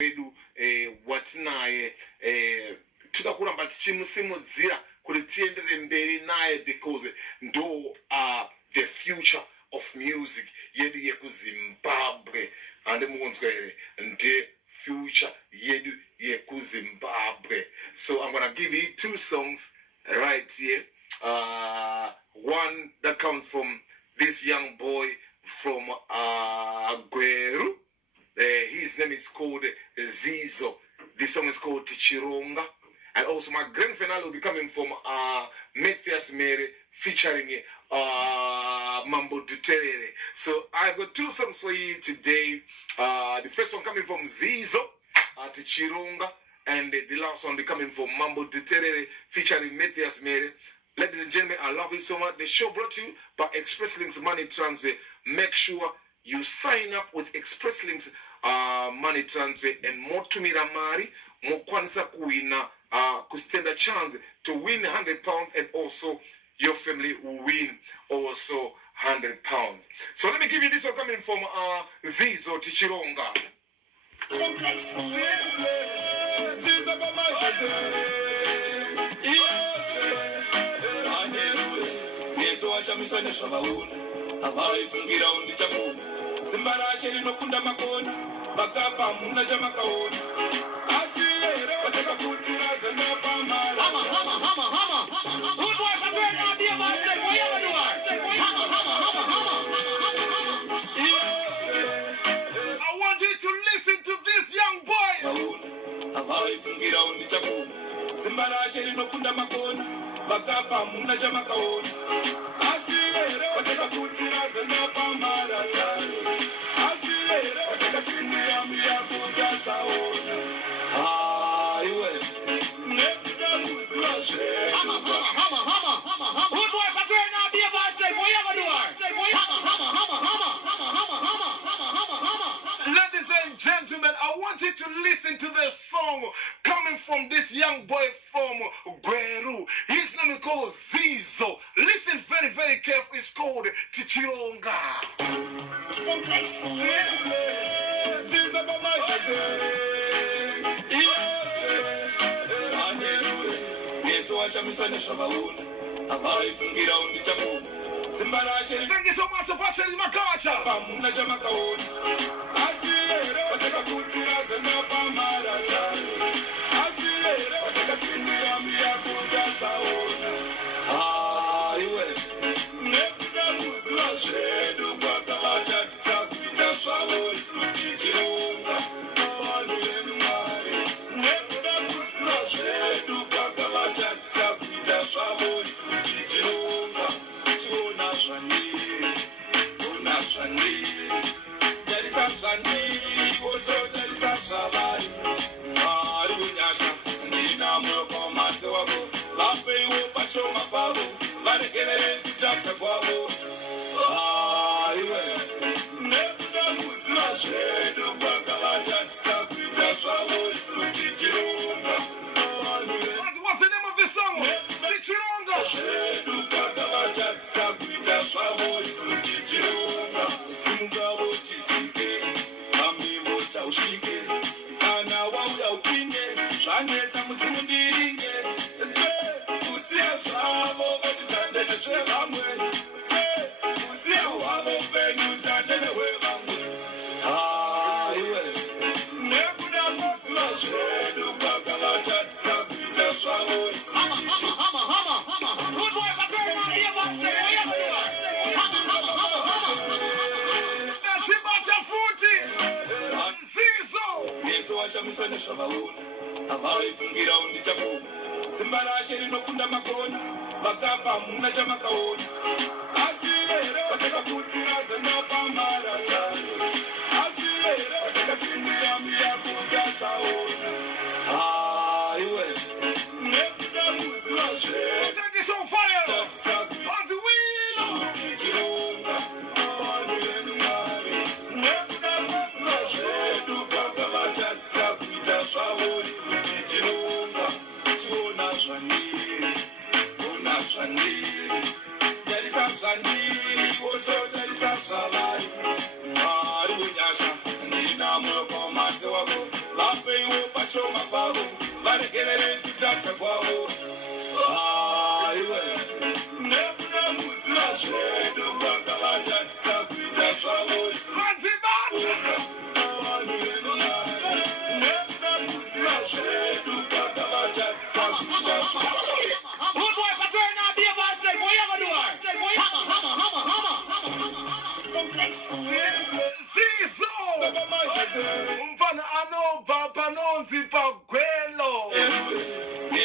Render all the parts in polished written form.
wedu watinaye tudakuramba tichimusimudzira kuti tienderere mberi naye because ndo the future of music yedu yekuZimbabwe. Ande mukunzwa here, the future yedu yekuZimbabwe. So I'm gonna give you two songs right here. One that comes from this young boy from Gweru. His name is called Zizo. This song is called Tichironga. And also my grand finale will be coming from Matthias Mary featuring Mambo Duterere. So I've got two songs for you today. The first one coming from Zizo, Tichironga. And the last one will be coming from Mambo Duterere featuring Matthias Mary. Ladies and gentlemen, I love you so much. The show brought to you by Express Links Money Transfer. Make sure you sign up with Express Links Money Transfer and more to me Mari, more kwanza kuwina, stand a chance to win £100 and also your family will win also £100. So let me give you this one coming from Zizo Tichironga. Simbarashe rinokunda makona makapa muna chamakaona asiyere wataka kutsira zenda pamara hama good boys are great now dear man say what you doing I want you to listen to this young boy avaifungira undichakuna simbarashe rinokunda makona makapa muna chamakaona asiyere wataka kutsira zenda pamara Ladies and gentlemen, I want you to listen to the song coming from this young boy from Gweru. His name is called Zizo. Listen very, very carefully. It's called Tichironga. Thank you so much for passing my culture. What's the name of this song? Tichironga. Simbarashe rinokunda makona makapa muna chamakaona asiyere wataka kutsira zenda pamara asiyere wataka kumbira miyakuda saona aiwe nekuda muziva zve thank you so fire on the wheel Tichironga nekuda muziva zve dukaka vatatisa kuita zvavo Tichironga chiona zvaniri ona zvaniri darisa zvaniri oso darisa zvavari mwari wenyasha ndina mwoyo wako pashoma pavo varegerere kutatsa kwavo. Aiwe nekuda muzira zvedu kwakavatadzisa kuita zvavo vanhu venunare nekuda muzira zvedu kwakavatadzisa kuita zvavo. Zizo umfana anobva panonzi pagwelo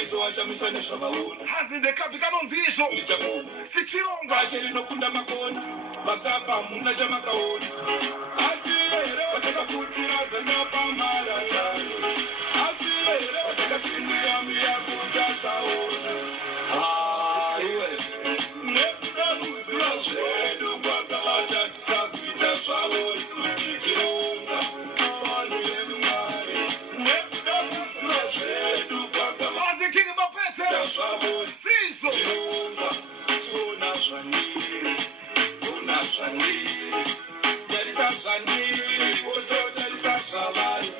izowashamisa nezvavaona hanzi ndekapi kanonzi izvo ndichakuma tichironga ashe rinokunda makona makafa hamuna chamakaona asi here vatakaputira zana pamharadzano asi here vatakatsimuyamiya kutasaona haiwe nekuda kuziva zvedu kwakavatadzisa kuita zvavo isu tichironga vanhu venumwari nekuda kuziva zvedu hanzi king mapese zvavo zizo tichironga tichiona zvandiri ona zvandiri tarisa zvandiri pose tarisa zvavari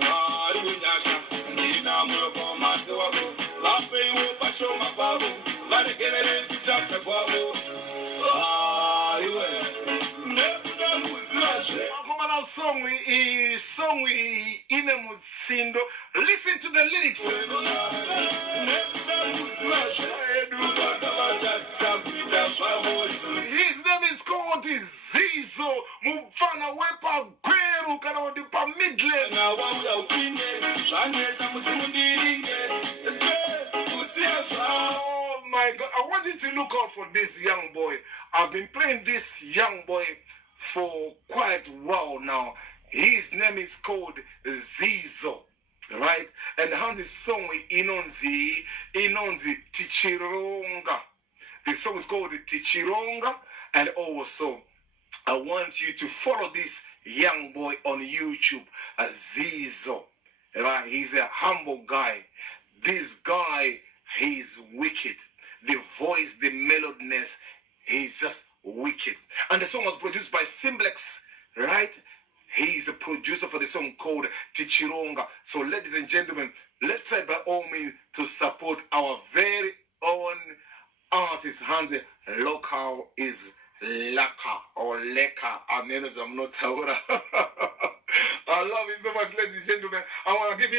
mwari wenyasha ndina muroko wamase wako vapeiwo pashoma pavo varegerere kutadza kwavo aiwe nekuda kuziva zvedu akomana song ine mutsindo. Listen to the lyrics. His name is called Zizo mufana wepagweru kana kuti pamidland. Oh my God, I want you to look out for this young boy. I've been playing this young boy for quite a while now. His name is called Zizo, right? And how the song inonzi Tichironga. The song is called Tichironga, and also I want you to follow this young boy on YouTube as Zizo. Right? He's a humble guy. This guy, he's wicked. The voice, the melodiness, he's just wicked. And the song was produced by Simplex, right? He's a producer for the song called Tichironga. So ladies and gentlemen, let's try by all means to support our very own artist. And local is Laka or Leka. I'm not Taura. I love you so much, ladies and gentlemen. I want to give you